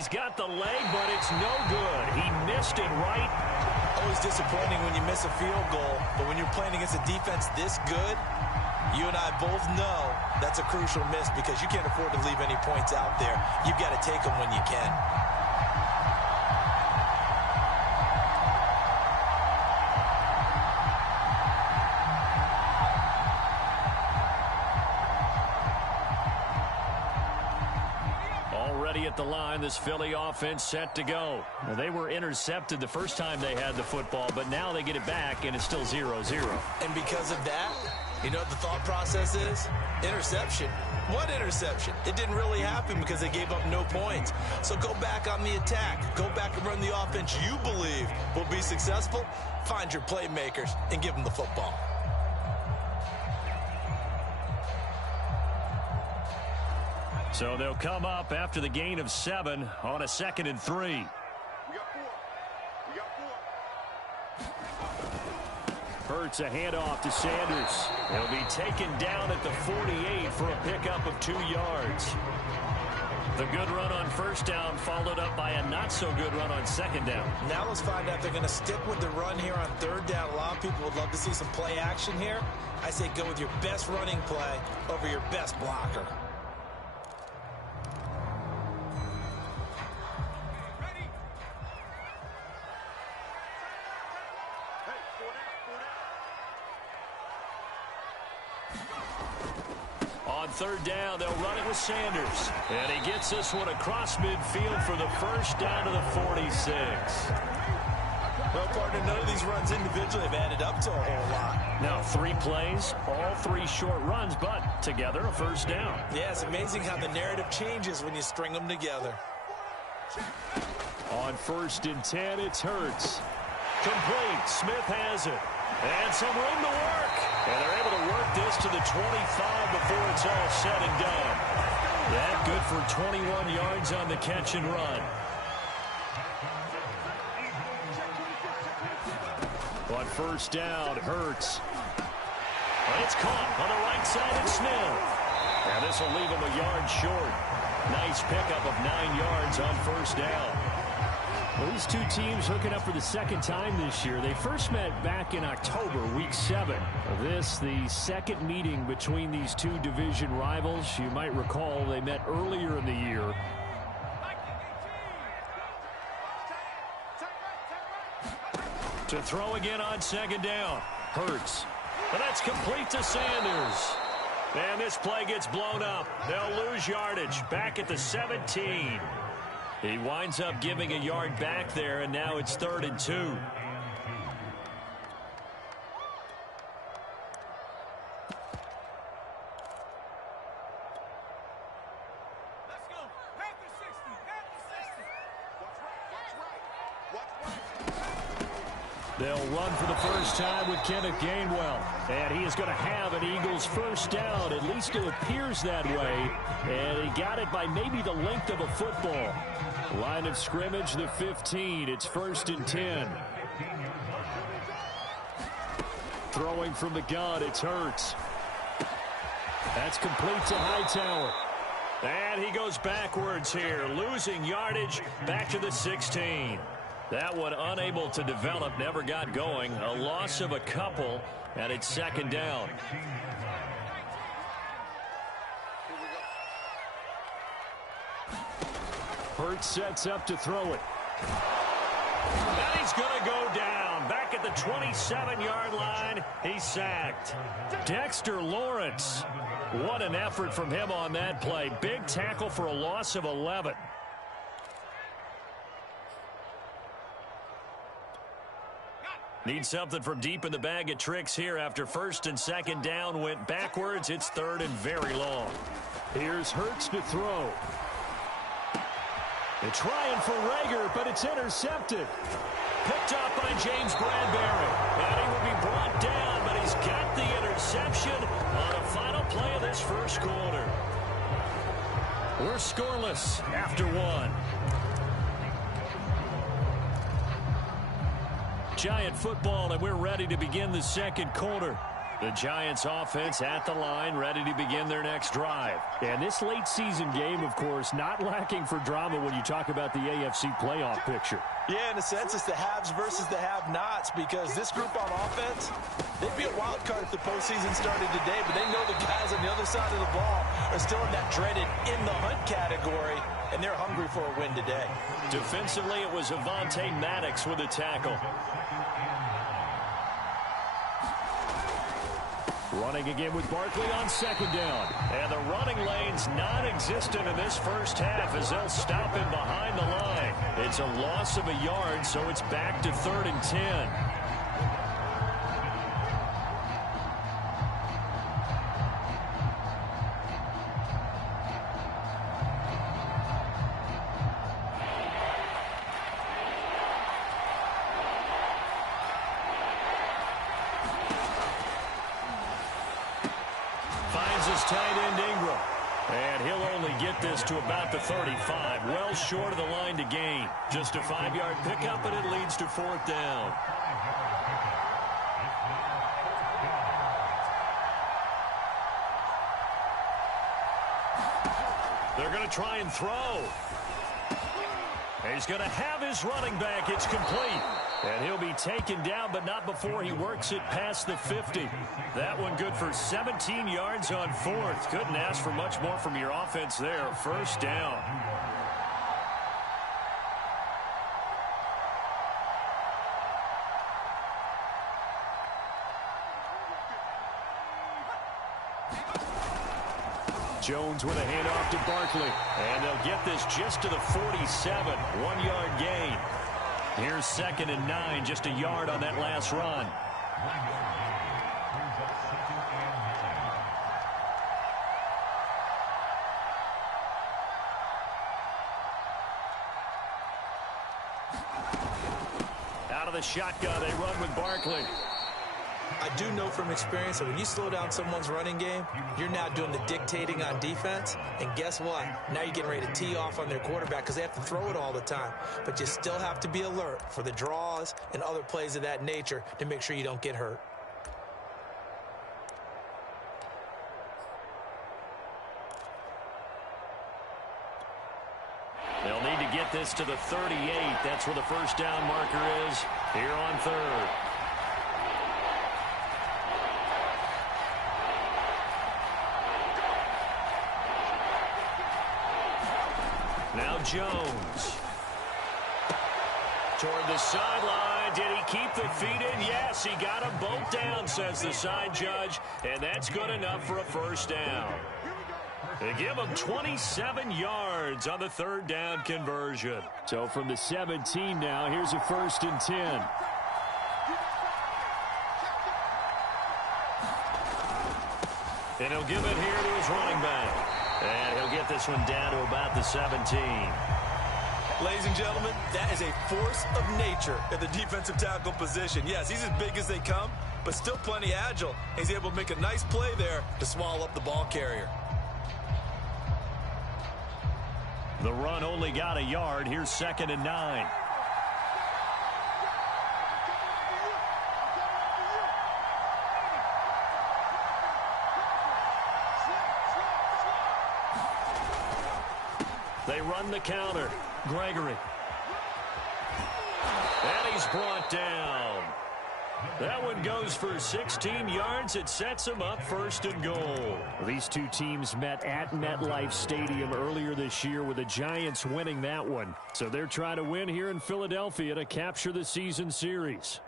he's got the leg, but it's no good. He missed it right. Always disappointing when you miss a field goal, but when you're playing against a defense this good, you and I both know that's a crucial miss because you can't afford to leave any points out there. You've got to take them when you can. Already at the line, this Philly offense set to go. Now, they were intercepted the first time they had the football, but now they get it back, and it's still 0-0. And because of that, you know what the thought process is? Interception. What interception? It didn't really happen because they gave up no points. So go back on the attack. Go back and run the offense you believe will be successful. Find your playmakers and give them the football. So they'll come up after the gain of 7 on a 2nd and 3. Hurts a handoff to Sanders. He'll be taken down at the 48 for a pickup of 2 yards. The good run on first down followed up by a not-so-good run on second down. Now let's find out if they're going to stick with the run here on third down. A lot of people would love to see some play action here. I say go with your best running play over your best blocker. On third down, they'll run it with Sanders. And he gets this one across midfield for the first down to the 46. Well, partner, none of these runs individually have added up to a whole lot. Now, 3 plays, all 3 short runs, but together a first down. Yeah, it's amazing how the narrative changes when you string them together. On 1st and 10, it's Hurts. Complete. Smith has it. And some room to work. And they're able to work this to the 25 before it's all said and done. That good for 21 yards on the catch and run. On first down, Hurts. It's caught on the right side of Smith. And this will leave him a yard short. Nice pickup of 9 yards on first down. Well, these 2 teams hooking up for the second time this year. They first met back in October, week 7. This, the second meeting between these 2 division rivals. You might recall they met earlier in the year. To throw again on second down. Hurts. And that's complete to Sanders. And this play gets blown up. They'll lose yardage back at the 17. He winds up giving a yard back there, and now it's 3rd and 2. They'll run for the first time with Kenneth Gainwell. And he is going to have an Eagles first down. At least it appears that way. And he got it by maybe the length of a football. Line of scrimmage, the 15. It's 1st and 10. Throwing from the gun, it's Hurts. That's complete to Hightower. And he goes backwards here, losing yardage back to the 16. That one unable to develop, never got going. A loss of a couple, and it's 2nd down. Hurts sets up to throw it. And he's going to go down. Back at the 27-yard line, he's sacked. Dexter Lawrence. What an effort from him on that play. Big tackle for a loss of 11. Need something from deep in the bag of tricks here after 1st and 2nd down went backwards. It's 3rd and very long. Here's Hurts to throw. They're trying for Rager, but it's intercepted. Picked up by James Bradbury. And he will be brought down, but he's got the interception on the final play of this first quarter. We're scoreless after 1. Giant football, and we're ready to begin the second quarter. The Giants offense at the line, ready to begin their next drive. And this late season game, of course, not lacking for drama when you talk about the AFC playoff picture. Yeah, in a sense, it's the haves versus the have-nots, because this group on offense, they'd be a wild card if the postseason started today, but they know the guys on the other side of the ball are still in that dreaded in-the-hunt category, and they're hungry for a win today. Defensively, it was Avonte Maddox with a tackle. Running again with Barkley on second down. And the running lane's non-existent in this first half as they'll stop him behind the line. It's a loss of a yard, so it's back to 3rd and 10. Tight end Ingram. And he'll only get this to about the 35. Well short of the line to gain. Just a 5-yard pickup, and it leads to 4th down. They're going to try and throw. He's going to have his running back. It's complete. And he'll be taken down, but not before he works it past the 50. That one good for 17 yards on 4th. Couldn't ask for much more from your offense there. 1st down. Jones with a handoff to Barkley. And they'll get this just to the 47. 1-yard gain. Here's 2nd and 9, just a yard on that last run. Out of the shotgun, they run with Barkley. I do know from experience that when you slow down someone's running game, you're now doing the dictating on defense. And guess what? Now you're getting ready to tee off on their quarterback because they have to throw it all the time. But you still have to be alert for the draws and other plays of that nature to make sure you don't get hurt. They'll need to get this to the 38. That's where the 1st down marker is here on 3rd. Now Jones. Toward the sideline. Did he keep the feet in? Yes, he got them both down, says the side judge. And that's good enough for a 1st down. They give him 27 yards on the 3rd down conversion. So from the 17 now, here's a 1st and 10. And he'll give it here to his running back. And he'll get this one down to about the 17. Ladies and gentlemen, that is a force of nature at the defensive tackle position. Yes, he's as big as they come, but still plenty agile. He's able to make a nice play there to swallow up the ball carrier. The run only got a yard. Here's 2nd and 9. They run the counter. Gregory. And he's brought down. That one goes for 16 yards. It sets them up 1st and goal. These two teams met at MetLife Stadium earlier this year with the Giants winning that one. So they're trying to win here in Philadelphia to capture the season series.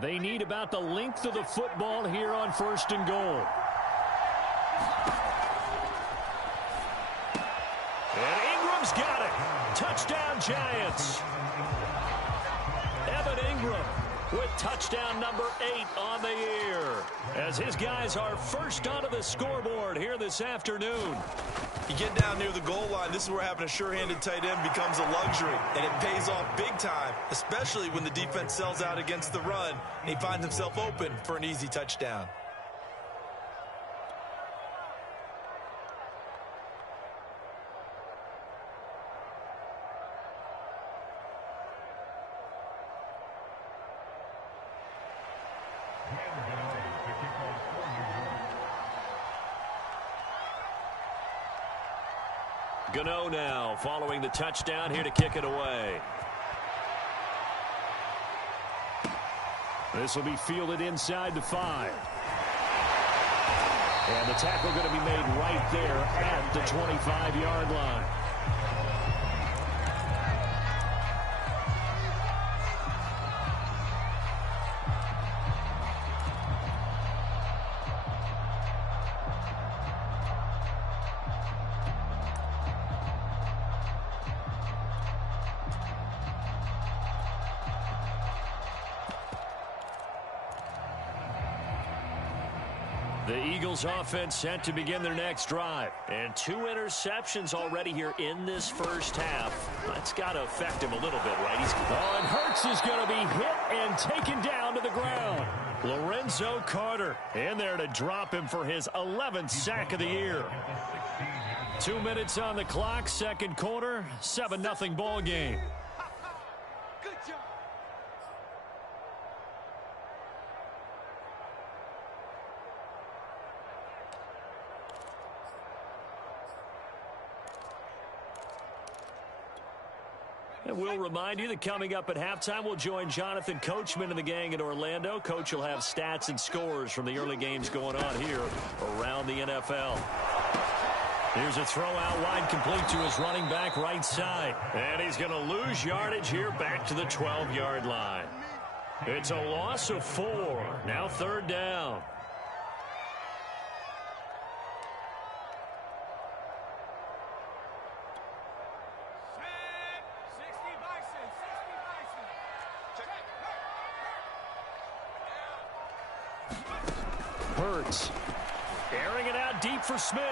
They need about the length of the football here on 1st and goal. And Ingram's got it. Touchdown, Giants. Evan Ingram with touchdown number 8 on the year, as his guys are first onto the scoreboard here this afternoon. You get down near the goal line, this is where having a sure-handed tight end becomes a luxury, and it pays off big time, especially when the defense sells out against the run, and he finds himself open for an easy touchdown. Gano now following the touchdown here to kick it away. This will be fielded inside the 5. And the tackle going to be made right there at the 25-yard line. The Eagles offense set to begin their next drive. And 2 interceptions already here in this first half. That's got to affect him a little bit, right? And Hurts is going to be hit and taken down to the ground. Lorenzo Carter in there to drop him for his 11th sack of the year. 2 minutes on the clock, second quarter, 7-0 ball game. Good job. And we'll remind you that coming up at halftime, we'll join Jonathan Coachman and the gang in Orlando. Coach will have stats and scores from the early games going on here around the NFL. Here's a throw out wide, complete to his running back right side. And he's going to lose yardage here back to the 12-yard line. It's a loss of 4. Now third down. Hurts airing it out deep for Smith.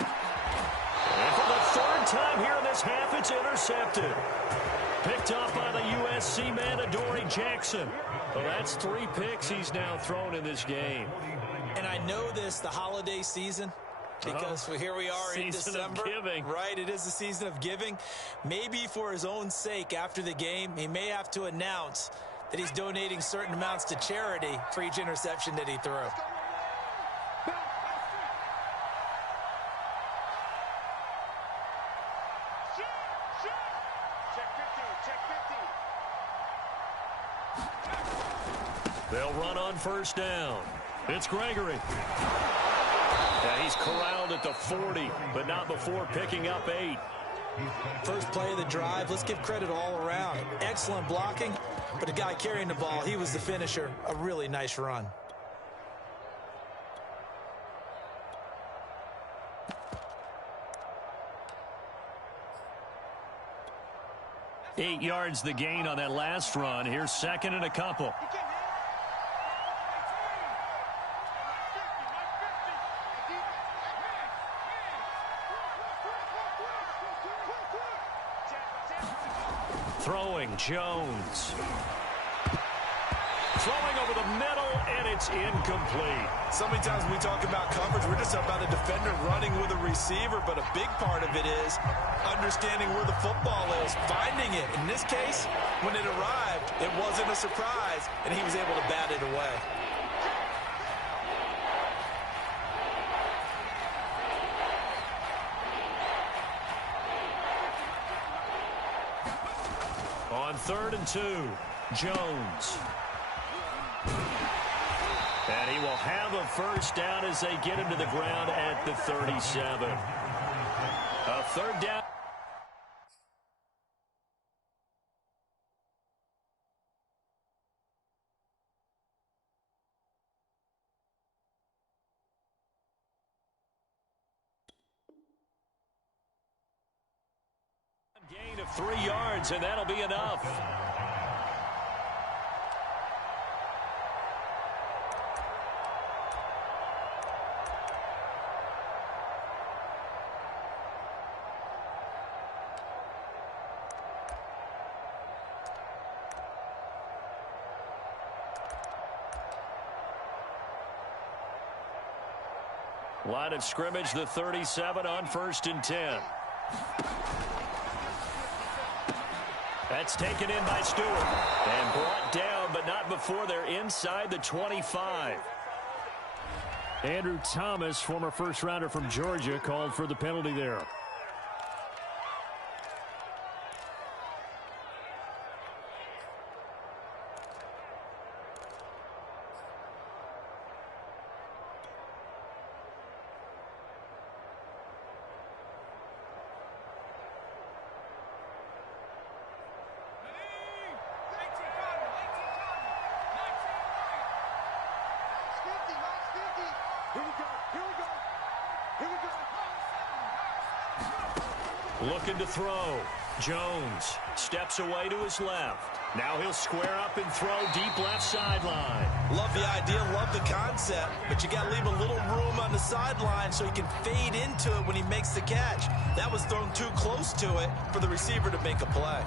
And for the third time here in this half, it's intercepted. Picked off by the USC man, Adoree Jackson. Well, that's 3 picks he's now thrown in this game. And I know this, the holiday season, because here we are in December. Of giving. Right, it is the season of giving. Maybe for his own sake after the game, he may have to announce that he's donating certain amounts to charity for each interception that he threw. They'll run on first down. It's Gregory. Yeah, he's corralled at the 40, but not before picking up 8. First play of the drive, let's give credit all around. Excellent blocking, but the guy carrying the ball, he was the finisher. A really nice run. Eight yards the gain on that last run. Here's second and a couple. Throwing, Jones. Throwing over the middle, and it's incomplete. So many times when we talk about coverage, we're just about a defender running with a receiver, but a big part of it is understanding where the football is, finding it. In this case, when it arrived, it wasn't a surprise, and he was able to bat it away. On 3rd and 2, Jones. And he will have a first down as they get him to the ground at the 37. A third down. Gain of 3 yards, and that'll be enough. Line of scrimmage, the 37 on 1st and 10. That's taken in by Stewart and brought down, but not before they're inside the 25. Andrew Thomas, former first-rounder from Georgia, called for the penalty there. Looking to throw. Jones steps away to his left. Now he'll square up and throw deep left sideline. Love the idea, love the concept, but you got to leave a little room on the sideline so he can fade into it when he makes the catch. That was thrown too close to it for the receiver to make a play.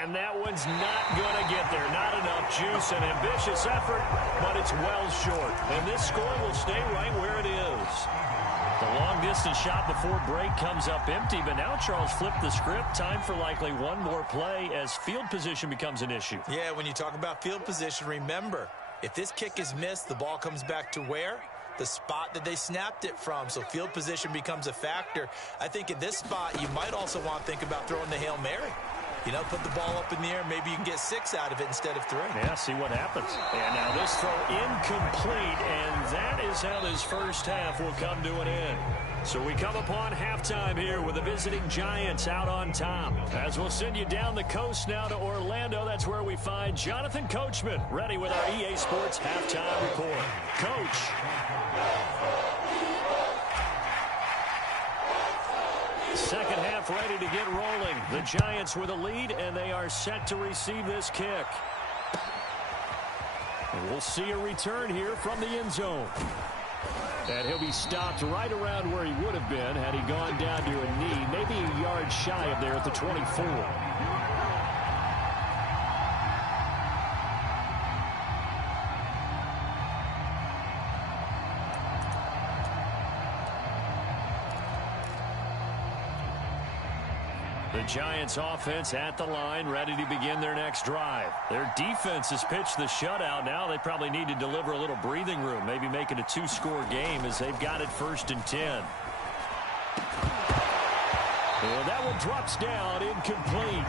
And that one's not going to get there. Not enough juice, an ambitious effort, but it's well short. And this score will stay right where it is. The long-distance shot before break comes up empty, but now Charles flipped the script. Time for likely one more play as field position becomes an issue. Yeah, when you talk about field position, remember, if this kick is missed, the ball comes back to where? The spot that they snapped it from. So field position becomes a factor. I think in this spot, you might also want to think about throwing the Hail Mary. You know, put the ball up in the air. Maybe you can get 6 out of it instead of 3. Yeah, see what happens. And now this throw incomplete, and that is how this first half will come to an end. So we come upon halftime here with the visiting Giants out on top. As we'll send you down the coast now to Orlando, that's where we find Jonathan Coachman ready with our EA Sports halftime report. Coach. Second half ready to get rolling. The Giants with a lead, and they are set to receive this kick. And we'll see a return here from the end zone. And he'll be stopped right around where he would have been had he gone down to a knee, maybe a yard shy of there at the 24. The Giants offense at the line, ready to begin their next drive. Their defense has pitched the shutout. Now they probably need to deliver a little breathing room, maybe make it a 2-score game as they've got it 1st and 10. And that one drops down, incomplete.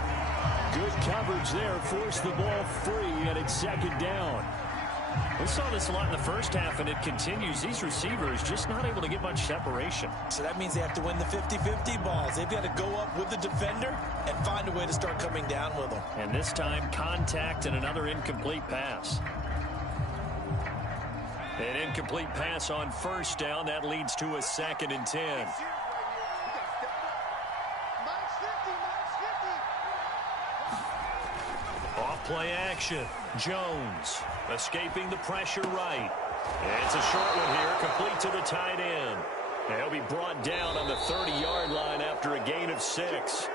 Good coverage there, forced the ball free, and it's 2nd down. We saw this a lot in the first half, and it continues. These receivers just not able to get much separation. So that means they have to win the 50-50 balls. They've got to go up with the defender and find a way to start coming down with them. And this time, contact and another incomplete pass. An incomplete pass on 1st down. That leads to a 2nd and 10. Off-play action. Jones escaping the pressure right. And it's a short one here, complete to the tight end. And he'll be brought down on the 30-yard line after a gain of 6.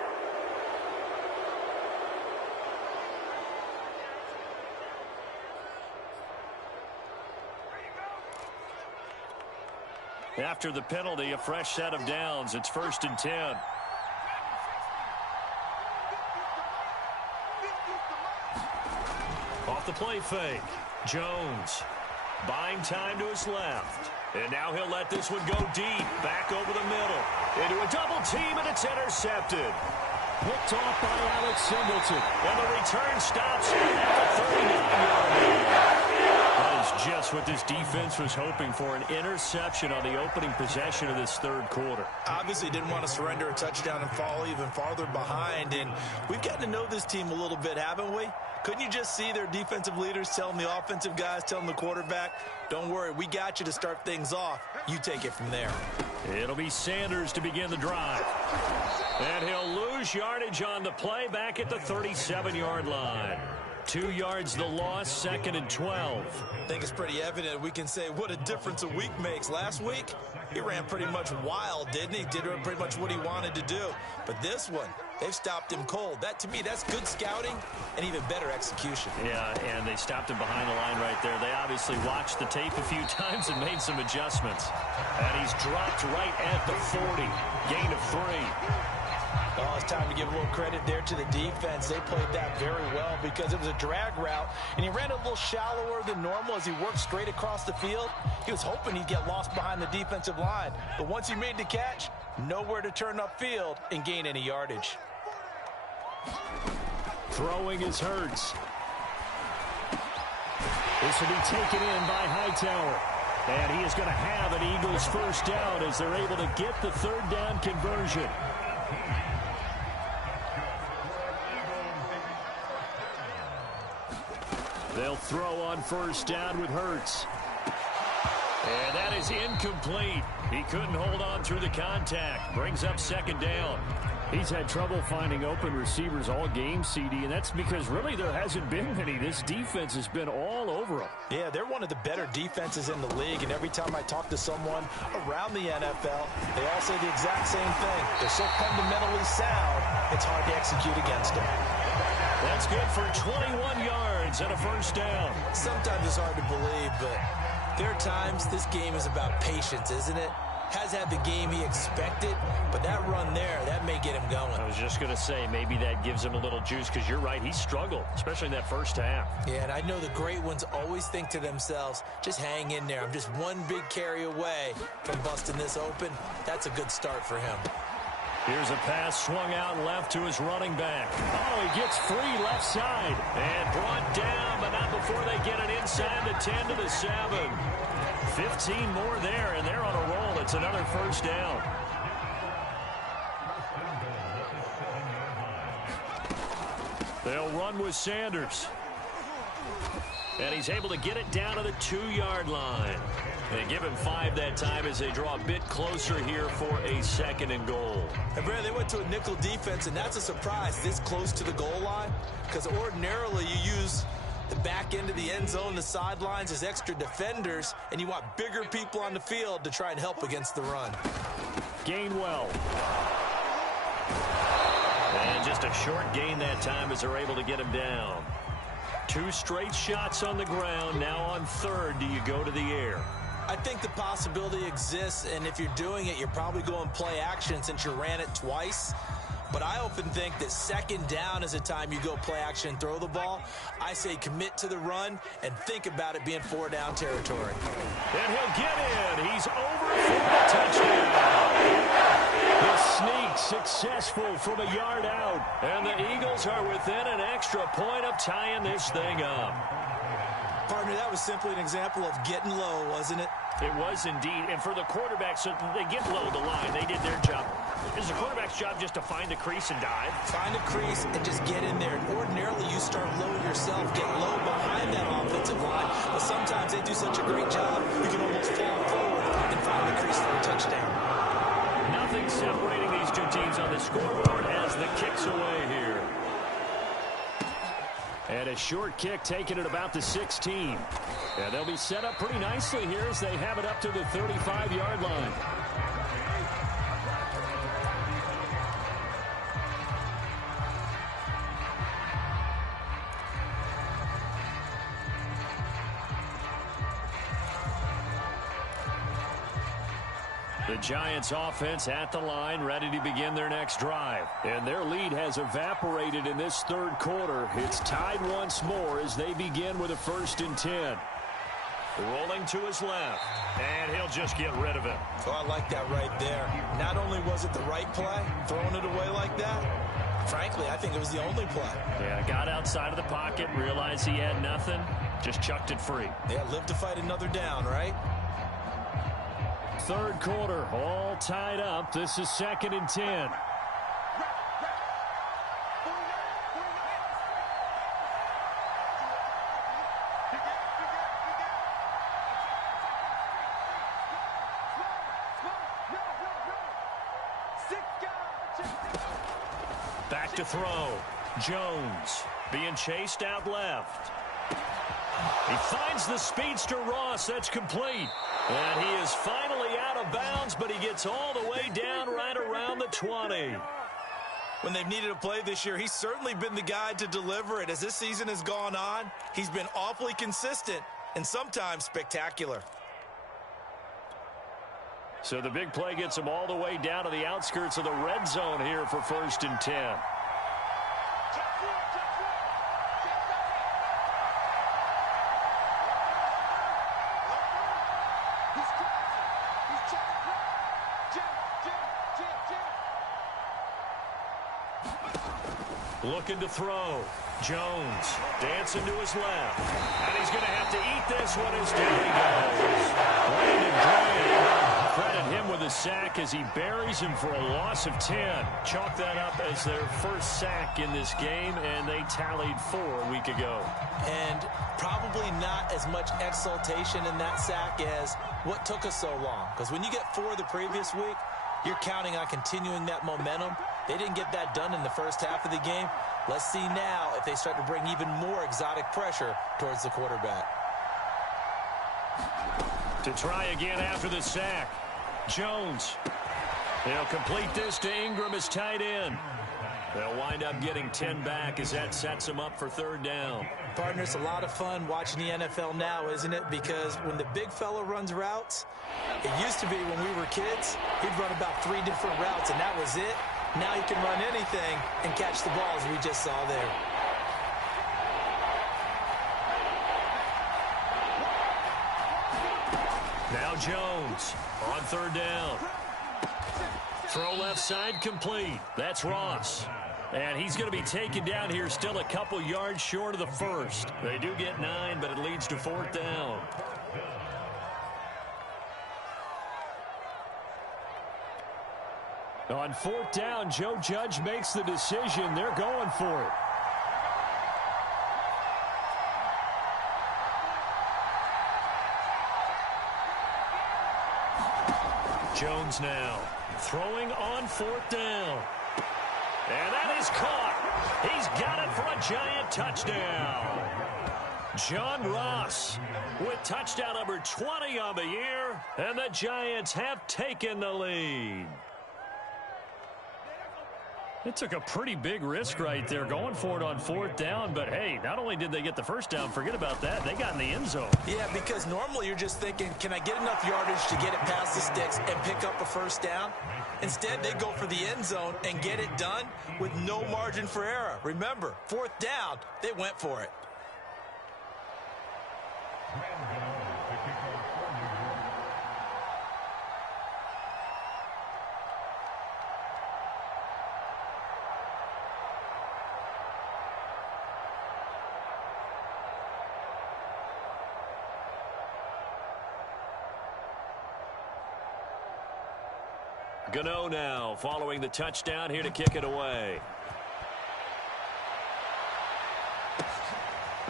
After the penalty, a fresh set of downs. It's 1st and 10. Off the play fake. Jones buying time to his left. And now he'll let this one go deep. Back over the middle. Into a double team, and it's intercepted. Picked off by Alex Singleton. And the return stops at the 39-yard line. That is just what this defense was hoping for, an interception on the opening possession of this 3rd quarter. Obviously didn't want to surrender a touchdown and fall even farther behind. And we've gotten to know this team a little bit, haven't we? Couldn't you just see their defensive leaders telling the offensive guys, telling the quarterback, don't worry, we got you to start things off. You take it from there. It'll be Sanders to begin the drive. And he'll lose yardage on the play back at the 37-yard line. 2 yards the loss, 2nd and 12. I think it's pretty evident. We can say what a difference a week makes. Last week, he ran pretty much wild, didn't he? Did pretty much what he wanted to do. But this one, they've stopped him cold. That, to me, that's good scouting and even better execution. Yeah, and they stopped him behind the line right there. They obviously watched the tape a few times and made some adjustments. And he's dropped right at the 40. Gain of 3. Oh, it's time to give a little credit there to the defense. They played that very well because it was a drag route, and he ran a little shallower than normal as he worked straight across the field. He was hoping he'd get lost behind the defensive line, but once he made the catch, nowhere to turn upfield and gain any yardage. Throwing is Hurts. This will be taken in by Hightower. And he is going to have an Eagles first down as they're able to get the 3rd down conversion. They'll throw on 1st down with Hurts. And that is incomplete. He couldn't hold on through the contact. Brings up 2nd down. He's had trouble finding open receivers all game, CD, and that's because really there hasn't been many. This defense has been all over them. Yeah, they're one of the better defenses in the league, and every time I talk to someone around the NFL, they all say the exact same thing. They're so fundamentally sound, it's hard to execute against them. That's good for 21 yards and a 1st down. Sometimes it's hard to believe, but there are times this game is about patience, isn't it? Has had the game he expected, but that run there, that may get him going. I was just going to say, maybe that gives him a little juice, because you're right, he struggled, especially in that 1st half. Yeah, and I know the great ones always think to themselves, just hang in there. I'm just one big carry away from busting this open. That's a good start for him. Here's a pass swung out left to his running back. Oh, he gets free left side. And brought down, but not before they get it inside the 10 to the 7. 15 more there, and they're on a roll. It's another 1st down. They'll run with Sanders. And he's able to get it down to the 2-yard line. They give him 5 that time as they draw a bit closer here for a 2nd and goal. And Brad, they went to a nickel defense, and that's a surprise this close to the goal line, because ordinarily you use the back end of the end zone, the sidelines as extra defenders, and you want bigger people on the field to try and help against the run. Gainwell. And just a short gain that time as they're able to get him down. 2 straight shots on the ground. Now on 3rd, do you go to the air? I think the possibility exists, and if you're doing it, you're probably going play action since you ran it twice. But I often think that 2nd down is a time you go play action and throw the ball. I say commit to the run and think about it being 4-down territory. And he'll get in. He's over for a touchdown. The sneak successful from a yard out. And the Eagles are within an extra point of tying this thing up. Partner, that was simply an example of getting low, wasn't it? It was indeed. And for the quarterbacks, so they get low the line. They did their job. It's the quarterback's job just to find a crease and dive. Find a crease and just get in there. And ordinarily, you start low yourself, get low behind that offensive line. But sometimes they do such a great job, you can almost fall forward and find the crease for a touchdown. Nothing separating these two teams on the scoreboard as the kick's away here. And a short kick taken at about the 16. And they'll be set up pretty nicely here as they have it up to the 35-yard line. The Giants offense at the line, ready to begin their next drive. And their lead has evaporated in this 3rd quarter. It's tied once more as they begin with a 1st and 10. Rolling to his left, and he'll just get rid of it. Oh, I like that right there. Not only was it the right play, throwing it away like that, frankly, I think it was the only play. Yeah, got outside of the pocket, realized he had nothing, just chucked it free. Yeah, live to fight another down, right? 3rd quarter, all tied up. This is 2nd and 10. Back to throw. Jones. being chased out left. He finds the speedster Ross. That's complete. And he is finally out of bounds, but he gets all the way down right around the 20. When they've needed a play this year, he's certainly been the guy to deliver it. As this season has gone on, he's been awfully consistent and sometimes spectacular. So the big play gets him all the way down to the outskirts of the red zone here for 1st and 10. Looking to throw. Jones dancing to his left. And he's going to have to eat this one as down he goes. Brandon Gray, credit him with a sack as he buries him for a loss of 10. Chalk that up as their first sack in this game, and they tallied 4 a week ago. And probably not as much exultation in that sack as what took us so long. Because when you get 4 the previous week, you're counting on continuing that momentum. They didn't get that done in the first half of the game. Let's see now if they start to bring even more exotic pressure towards the quarterback. To try again after the sack. Jones. They'll complete this to Ingram as tight end. They'll wind up getting 10 back as that sets them up for 3rd down. Partner, it's a lot of fun watching the NFL now, isn't it? Because when the big fella runs routes, it used to be when we were kids, he'd run about 3 different routes, and that was it. Now he can run anything and catch the balls we just saw there. Now Jones on 3rd down. Throw left side complete. That's Ross. And he's going to be taken down here still a couple yards short of the first. They do get 9, but it leads to 4th down. On 4th down, Joe Judge makes the decision. They're going for it. Jones now throwing on 4th down. And that is caught. He's got it for a giant touchdown. John Ross with touchdown number 20 on the year. And the Giants have taken the lead. It took a pretty big risk right there going for it on 4th down. But, hey, not only did they get the first down, forget about that, they got in the end zone. Yeah, because normally you're just thinking, can I get enough yardage to get it past the sticks and pick up a first down? Instead, they go for the end zone and get it done with no margin for error. Remember, 4th down, they went for it. Gano now following the touchdown here to kick it away.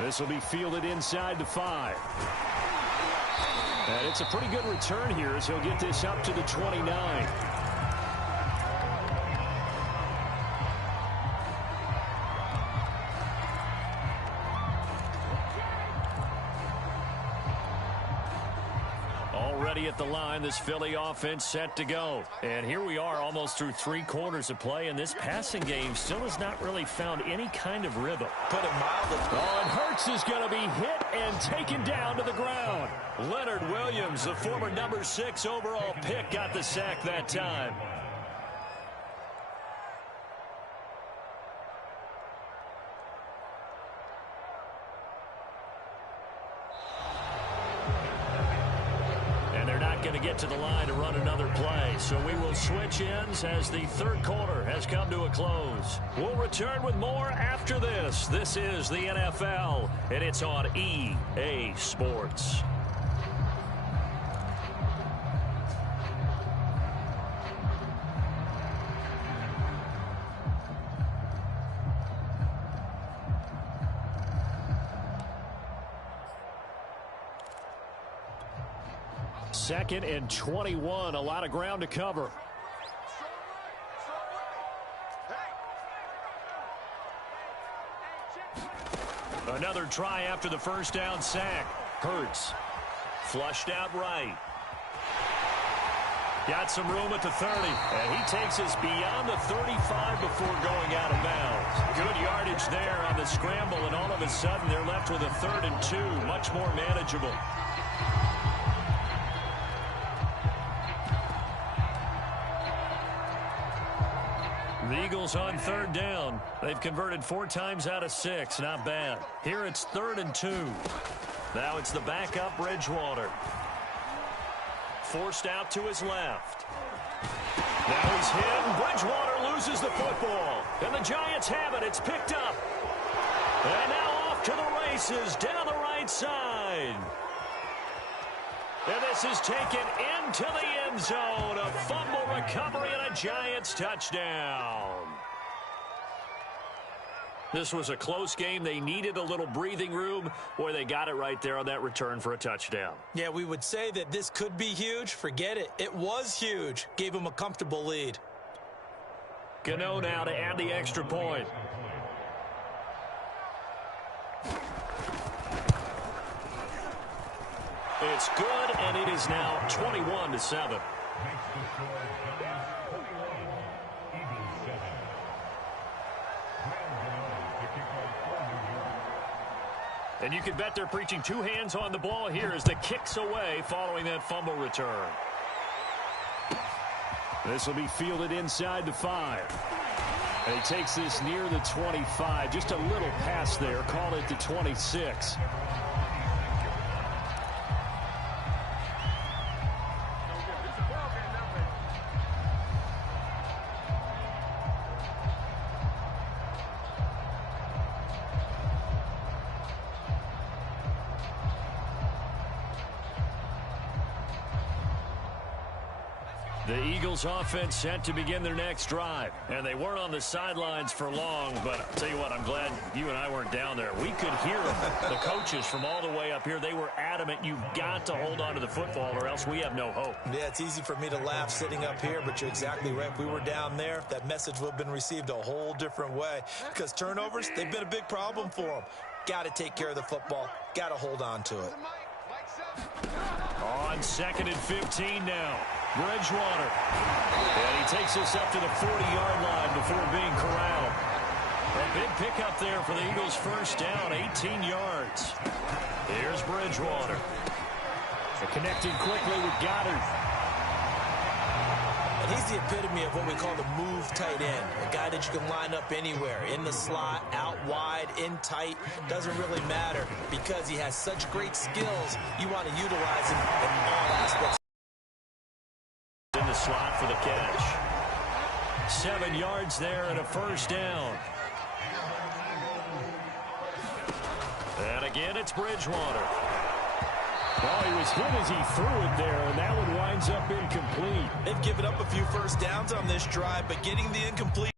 This will be fielded inside the 5. And it's a pretty good return here as he'll get this up to the 29. Already at the line, this Philly offense set to go. And here we are almost through 3 quarters of play, and this passing game still has not really found any kind of rhythm. Put it mildly. Oh, and Hurts is going to be hit and taken down to the ground. Leonard Williams, the former number 6 overall pick, got the sack that time. Going to get to the line to run another play. So we will switch ends as the 3rd quarter has come to a close. We'll return with more after this. This is the NFL, and it's on EA Sports. Second and 21, a lot of ground to cover. Another try after the first down sack. Hurts. Flushed out right. Got some room at the 30. And he takes us beyond the 35 before going out of bounds. Good yardage there on the scramble, and all of a sudden they're left with a 3rd and 2. Much more manageable. The Eagles on 3rd down. They've converted 4 times out of 6. Not bad. Here it's 3rd and 2. Now it's the backup Bridgewater. Forced out to his left. Now he's hit, and Bridgewater loses the football. And the Giants have it. It's picked up. And now off to the races down the right side. And this is taken into the end zone. A fumble recovery and a Giants touchdown. This was a close game. They needed a little breathing room. Boy, they got it right there on that return for a touchdown. Yeah, we would say that this could be huge. Forget it. It was huge. Gave them a comfortable lead. Gano now to add the extra point. It's good, and it is now 21-7. And you can bet they're preaching 2 hands on the ball here as the kick's away following that fumble return. This will be fielded inside the 5. And he takes this near the 25. Just a little pass there. Call it the 26. The Eagles offense set to begin their next drive. And they weren't on the sidelines for long, but I'll tell you what, I'm glad you and I weren't down there. We could hear the coaches from all the way up here. They were adamant, you've got to hold on to the football or else we have no hope. Yeah, it's easy for me to laugh sitting up here, but you're exactly right. If we were down there, that message would have been received a whole different way. Because turnovers, they've been a big problem for them. Got to take care of the football. Got to hold on to it. On 2nd and 15 now. Bridgewater. And he takes us up to the 40-yard line before being corralled. A big pickup there for the Eagles' first down, 18 yards. Here's Bridgewater. Connecting quickly with Goddard. And he's the epitome of what we call the move tight end. A guy that you can line up anywhere. In the slot, out wide, in tight. Doesn't really matter because he has such great skills. You want to utilize him in all aspects. In the slot for the catch. 7 yards there and a first down. And again, it's Bridgewater. Well, he was hit as he threw it there, and that one winds up incomplete. They've given up a few first downs on this drive, but getting the incomplete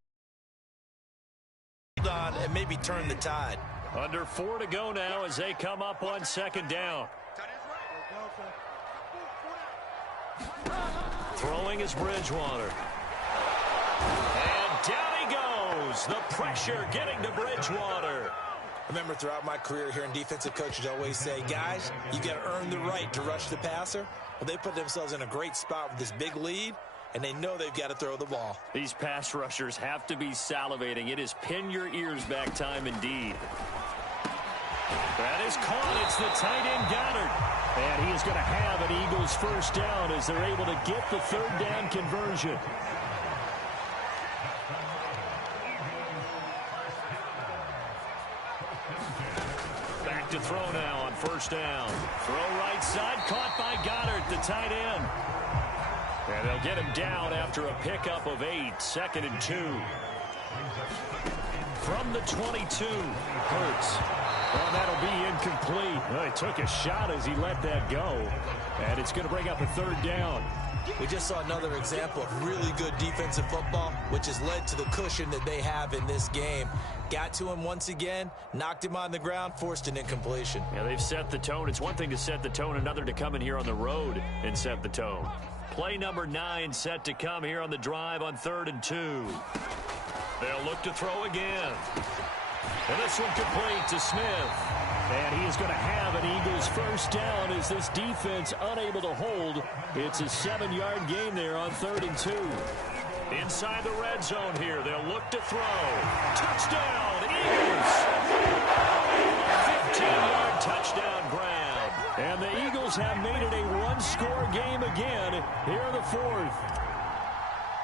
on and maybe turn the tide. Under 4 to go now as they come up on 2nd down. Throwing is Bridgewater. And down he goes. The pressure getting to Bridgewater. Remember, throughout my career here in defensive coaches always say, guys, you got to earn the right to rush the passer. Well, they put themselves in a great spot with this big lead, and they know they've got to throw the ball. These pass rushers have to be salivating. It is pin your ears back time indeed. That is caught. It's the tight end Goddard. And he is going to have an Eagles first down as they're able to get the 3rd down conversion. Back to throw now on 1st down. Throw right side, caught by Goddard, the tight end. And they'll get him down after a pickup of 8, 2nd and 2. From the 22, Hurts. Well, that'll be incomplete. Well, he took a shot as he let that go. And it's going to bring up a 3rd down. We just saw another example of really good defensive football, which has led to the cushion that they have in this game. Got to him once again, knocked him on the ground, forced an incompletion. Yeah, they've set the tone. It's one thing to set the tone, another to come in here on the road and set the tone. Play number 9 set to come here on the drive on 3rd and 2. They'll look to throw again. And this one complete to Smith. And he is going to have an Eagles first down as this defense unable to hold. It's a 7-yard gain there on 3rd and 2. Inside the red zone here. They'll look to throw. Touchdown, Eagles! 15-yard touchdown grab. And the Eagles have made it a one-score game again here in the 4th.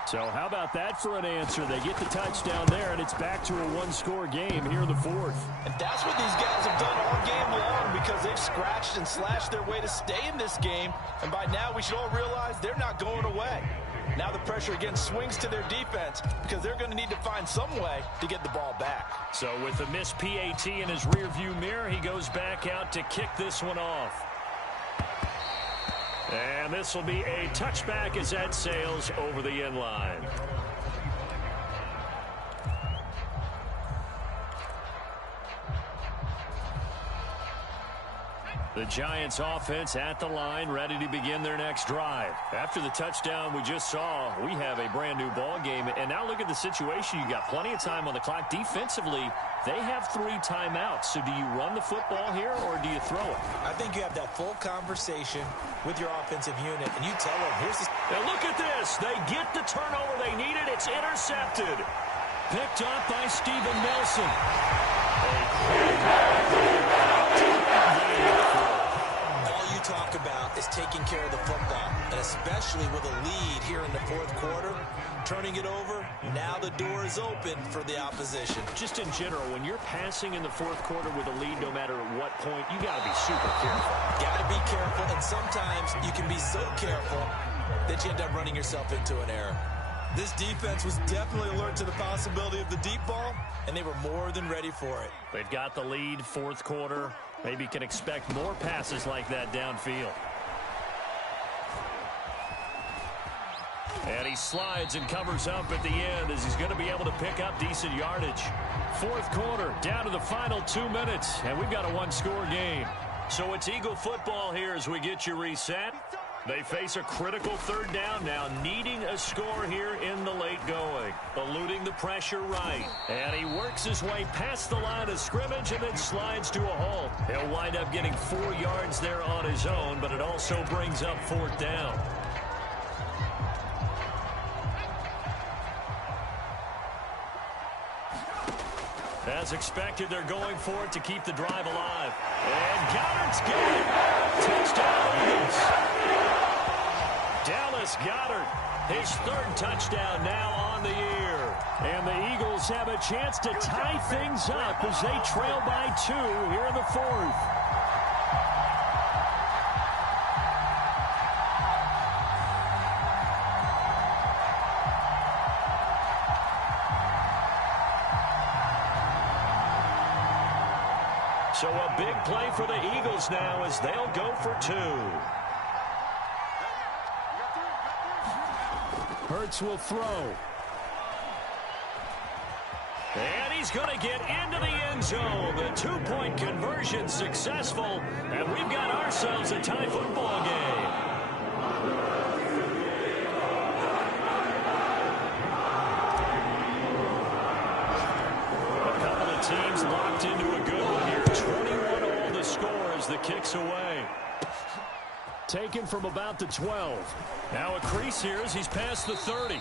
So how about that for an answer? They get the touchdown there, and it's back to a one-score game here in the 4th. And that's what these guys have done all game long because they've scratched and slashed their way to stay in this game. And by now, we should all realize they're not going away. Now the pressure again swings to their defense because they're going to need to find some way to get the ball back. So with the missed PAT in his rearview mirror, he goes back out to kick this one off. And this will be a touchback as that sails over the end line. The Giants offense at the line, ready to begin their next drive. After the touchdown we just saw, we have a brand new ball game. And now look at the situation. You got plenty of time on the clock. Defensively, they have 3 timeouts. So do you run the football here or do you throw it? I think you have that full conversation with your offensive unit, and you tell them, here's the... Now look at this. They get the turnover they needed. It's intercepted. Picked up by Steven Nelson. All you talk about is taking care of the football, and especially with a lead here in the 4th quarter, turning it over, now the door is open for the opposition. Just in general, when you're passing in the 4th quarter with a lead, no matter at what point, you got to be super careful. Got to be careful, and sometimes you can be so careful that you end up running yourself into an error. This defense was definitely alert to the possibility of the deep ball, and they were more than ready for it. They've got the lead, 4th quarter. Maybe can expect more passes like that downfield. And he slides and covers up at the end as he's going to be able to pick up decent yardage. 4th quarter, down to the final 2 minutes, and we've got a one-score game. So it's Eagle football here as we get you reset. They face a critical 3rd down now, needing a score here in the late going. Eluding the pressure right. And he works his way past the line of scrimmage and then slides to a halt. He'll wind up getting 4 yards there on his own, but it also brings up 4th down. As expected, they're going for it to keep the drive alive. And Goddard's got it. Touchdown, Eagles. Dallas Goedert, his 3rd touchdown now on the year. And the Eagles have a chance to tie things up as they trail by 2 here in the 4th. So a big play for the Eagles now as they'll go for 2. Hurts will throw. And he's going to get into the end zone. The 2-point conversion successful. And we've got ourselves a tie football game. A couple of teams locked into a good one here. 21 all the score as the kick's away. Taken from about the 12. Now a crease here as he's past the 30.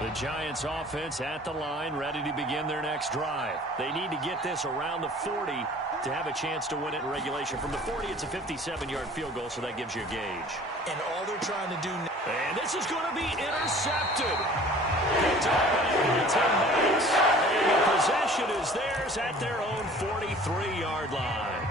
The Giants offense at the line, ready to begin their next drive. They need to get this around the 40 to have a chance to win it in regulation. From the 40, it's a 57-yard field goal, so that gives you a gauge. And all they're trying to do now. And this is going to be intercepted. Picked up by Milton Max. And the possession is theirs at their own 43-yard line.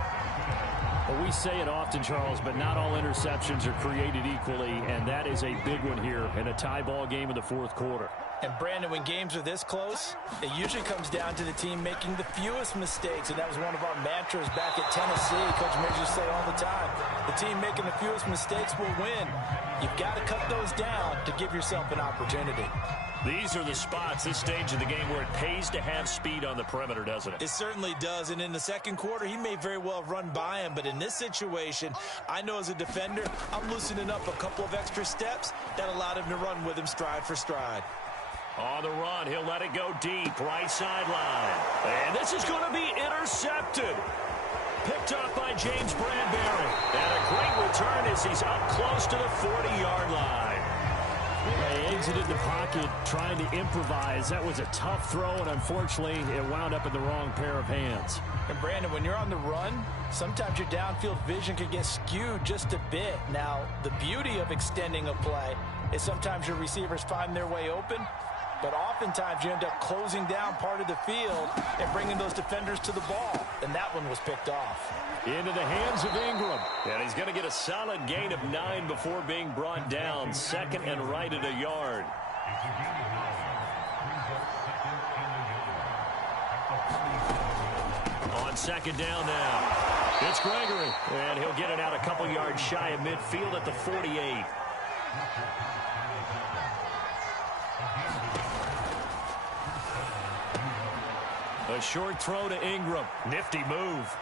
Well, we say it often, Charles, but not all interceptions are created equally, and that is a big one here in a tie ball game in the 4th quarter. And Brandon, when games are this close, it usually comes down to the team making the fewest mistakes. And that was one of our mantras back at Tennessee. Coach Majors used to say all the time, the team making the fewest mistakes will win. You've got to cut those down to give yourself an opportunity. These are the spots, this stage of the game, where it pays to have speed on the perimeter, doesn't it? It certainly does. And in the second quarter, he may very well have run by him. But in this situation, I know as a defender, I'm loosening up a couple of extra steps that allowed him to run with him stride for stride. On the run, he'll let it go deep, right sideline. And this is going to be intercepted. Picked up by James Bradbury. And a great return as he's up close to the 40-yard line. They exited the pocket trying to improvise. That was a tough throw, and unfortunately, it wound up in the wrong pair of hands. And Brandon, when you're on the run, sometimes your downfield vision can get skewed just a bit. Now, the beauty of extending a play is sometimes your receivers find their way open, but oftentimes you end up closing down part of the field and bringing those defenders to the ball. And that one was picked off. Into the hands of Ingram. And he's going to get a solid gain of 9 before being brought down. Second and right at a yard. On second down now. It's Gregory. And he'll get it out a couple yards shy of midfield at the 48. A short throw to Ingram. Nifty move.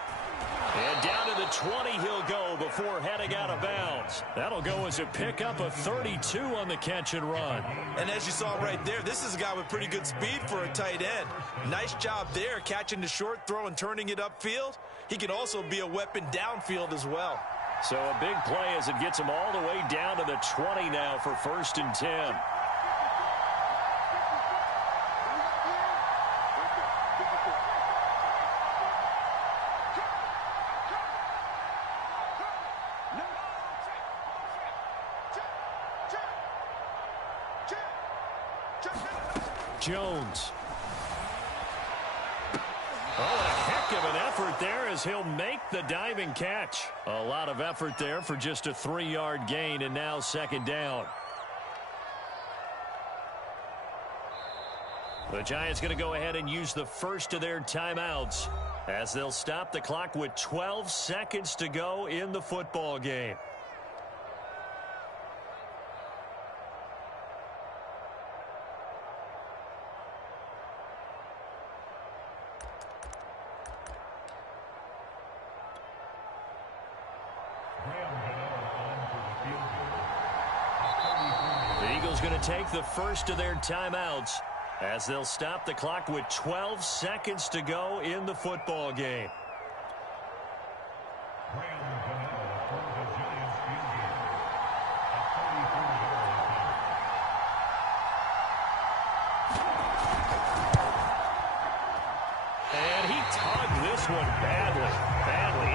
And down to the 20 he'll go before heading out of bounds. That'll go as a pickup of 32 on the catch and run. And as you saw right there, this is a guy with pretty good speed for a tight end. Nice job there catching the short throw and turning it upfield. He can also be a weapon downfield as well. So a big play as it gets him all the way down to the 20 now for 1st and 10. Jones. Oh, a heck of an effort there as he'll make the diving catch. A lot of effort there for just a 3-yard gain, and now second down. The Giants going to go ahead and use the first of their timeouts as they'll stop the clock with 12 seconds to go in the football game. Going to take the first of their timeouts as they'll stop the clock with 12 seconds to go in the football game. And he tugged this one badly.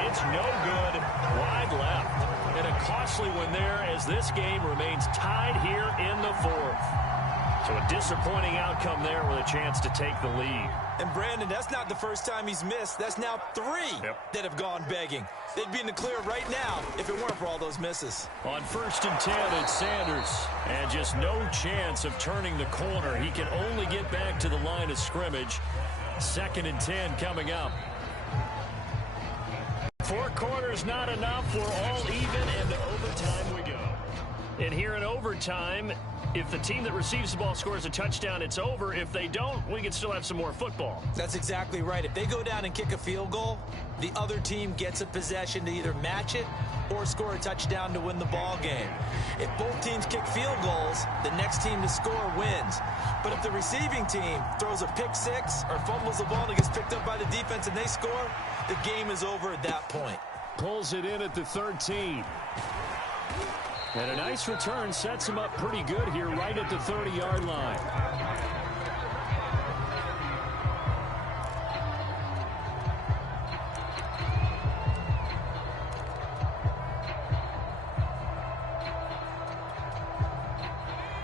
It's no good. Wide left. And a costly one there as this game remains tied here in the 4th. So a disappointing outcome there with a chance to take the lead. And Brandon, that's not the first time he's missed. That's now 3 that have gone begging. They'd be in the clear right now if it weren't for all those misses. On 1st and 10, it's Sanders. And just no chance of turning the corner. He can only get back to the line of scrimmage. 2nd and 10 coming up. 4 quarters not enough. We're all even, and to overtime we go. And here in overtime, if the team that receives the ball scores a touchdown, it's over. If they don't, we can still have some more football. That's exactly right. If they go down and kick a field goal, the other team gets a possession to either match it or score a touchdown to win the ball game. If both teams kick field goals, the next team to score wins. But if the receiving team throws a pick six or fumbles the ball and it gets picked up by the defense and they score, the game is over at that point. Pulls it in at the 13. And a nice return sets him up pretty good here right at the 30-yard line.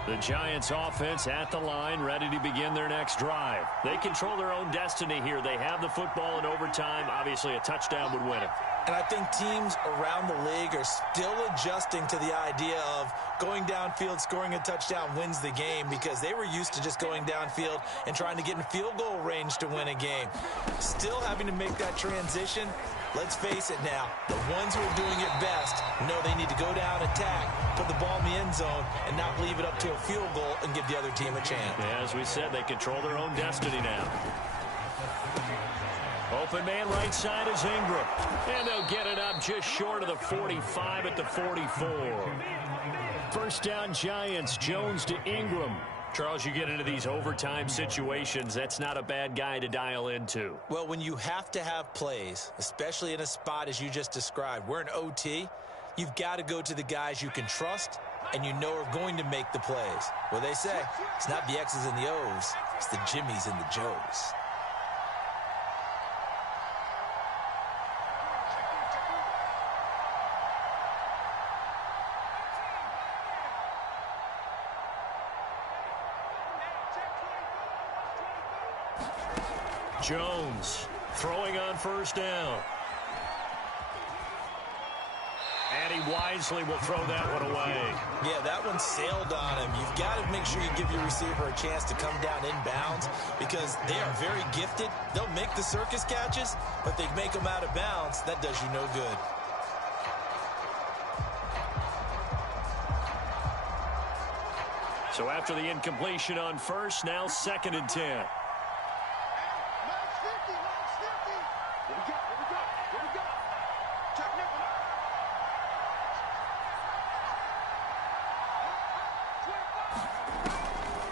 The Giants offense at the line, ready to begin their next drive. They control their own destiny here. They have the football in overtime. Obviously, a touchdown would win it. And I think teams around the league are still adjusting to the idea of going downfield, scoring a touchdown wins the game, because they were used to just going downfield and trying to get in field goal range to win a game. Still having to make that transition. Let's face it now, the ones who are doing it best know they need to go down, attack, put the ball in the end zone, and not leave it up to a field goal and give the other team a chance. Yeah, as we said, they control their own destiny now. Open man right side is Ingram. And they'll get it up just short of the 45 at the 44. First down Giants, Jones to Ingram. Charles, you get into these overtime situations, that's not a bad guy to dial into. Well, when you have to have plays, especially in a spot as you just described, we're in OT, you've got to go to the guys you can trust and you know are going to make the plays. Well, they say it's not the X's and the O's, it's the Jimmies and the Joes. Jones throwing on first down. And he wisely will throw that one away. Yeah, that one sailed on him. You've got to make sure you give your receiver a chance to come down inbounds because they are very gifted. They'll make the circus catches, but they make them out of bounds. That does you no good. So after the incompletion on first, now 2nd and 10.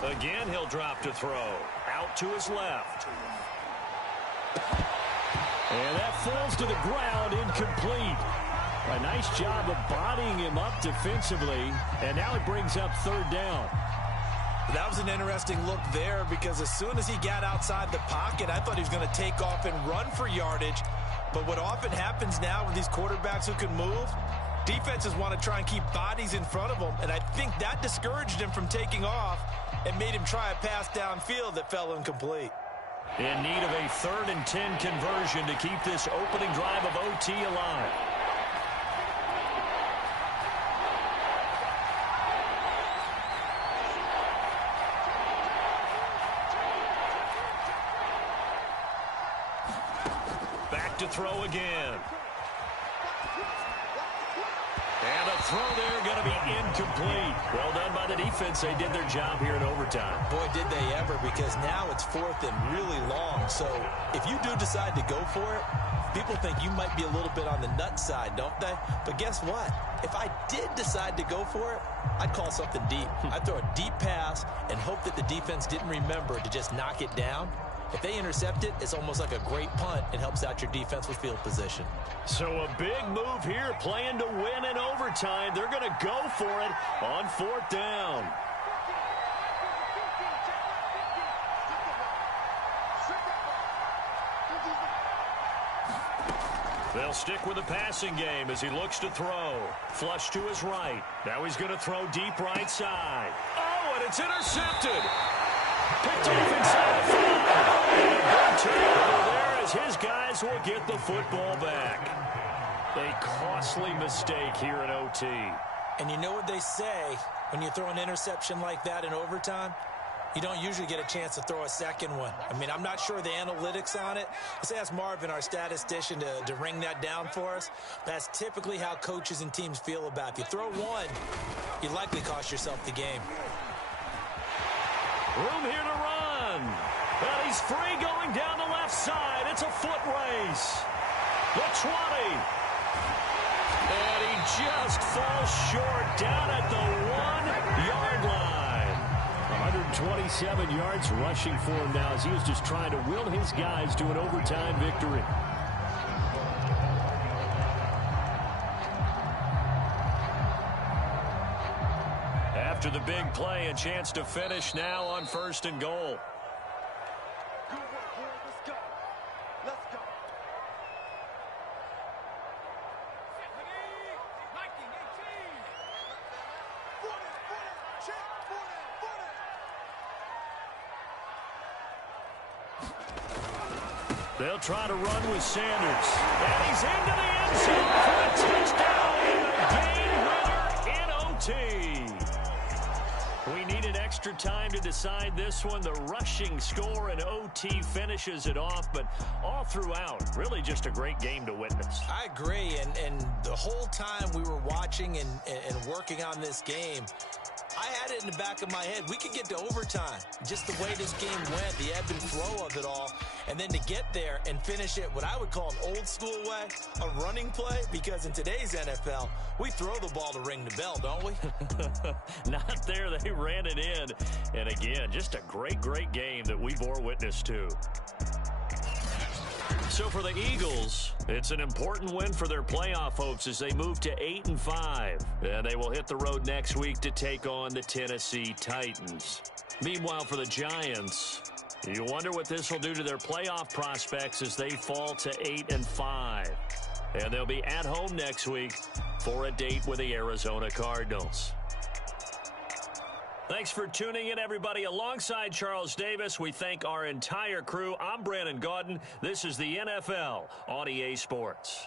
Again, he'll drop to throw. Out to his left. And that falls to the ground, incomplete. A nice job of bodying him up defensively. And now it brings up 3rd down. That was an interesting look there because as soon as he got outside the pocket, I thought he was going to take off and run for yardage. But what often happens now with these quarterbacks who can move, defenses want to try and keep bodies in front of them. And I think that discouraged him from taking off and made him try a pass downfield that fell incomplete. In need of a 3rd and 10 conversion to keep this opening drive of OT alive. Back to throw again. And a throw there going to be incomplete. Well done by the defense. They did their job here in overtime. Boy, did they ever, because now it's 4th and really long. So if you do decide to go for it, people think you might be a little bit on the nut side, don't they? But guess what? If I did decide to go for it, I'd call something deep. I'd throw a deep pass and hope that the defense didn't remember to just knock it down. If they intercept it, it's almost like a great punt. It helps out your defense with field position. So a big move here, playing to win in overtime. They're going to go for it on 4th down. They'll stick with the passing game as he looks to throw. Flush to his right. Now he's going to throw deep right side. Oh, and it's intercepted. Picked off inside the 5. And a big turnover there as his guys will get the football back. A costly mistake here in OT. And you know what they say, when you throw an interception like that in overtime, you don't usually get a chance to throw a second one. I mean, I'm not sure the analytics on it. Let's ask Marvin, our statistician, to ring that down for us. That's typically how coaches and teams feel about it. If you throw one, you likely cost yourself the game. Room here to run. And he's free going down the left side. It's a foot race. The 20. And he just falls short down at the 1-yard line. 127 yards rushing for him now as he was just trying to will his guys to an overtime victory. After the big play, a chance to finish now on 1st and goal. Good work, boy. Let's go. Let's go. They'll try to run with Sanders. And he's into the Cuts in for a touchdown and a game winner in OT. We needed extra time to decide this one. The rushing score in OT finishes it off, but all throughout, really just a great game to witness. I agree, and the whole time we were watching and working on this game, I had it in the back of my head. We could get to overtime. Just the way this game went, the ebb and flow of it all. And then to get there and finish it what I would call an old school way, a running play, because in today's NFL, we throw the ball to ring the bell, don't we? Not there. They ran it in. And again, just a great, great game that we bore witness to. So for the Eagles, it's an important win for their playoff hopes as they move to 8-5. And they will hit the road next week to take on the Tennessee Titans. Meanwhile, for the Giants, you wonder what this will do to their playoff prospects as they fall to 8-5. And they'll be at home next week for a date with the Arizona Cardinals. Thanks for tuning in, everybody. Alongside Charles Davis, we thank our entire crew. I'm Brandon Gaudin. This is the NFL on EA Sports.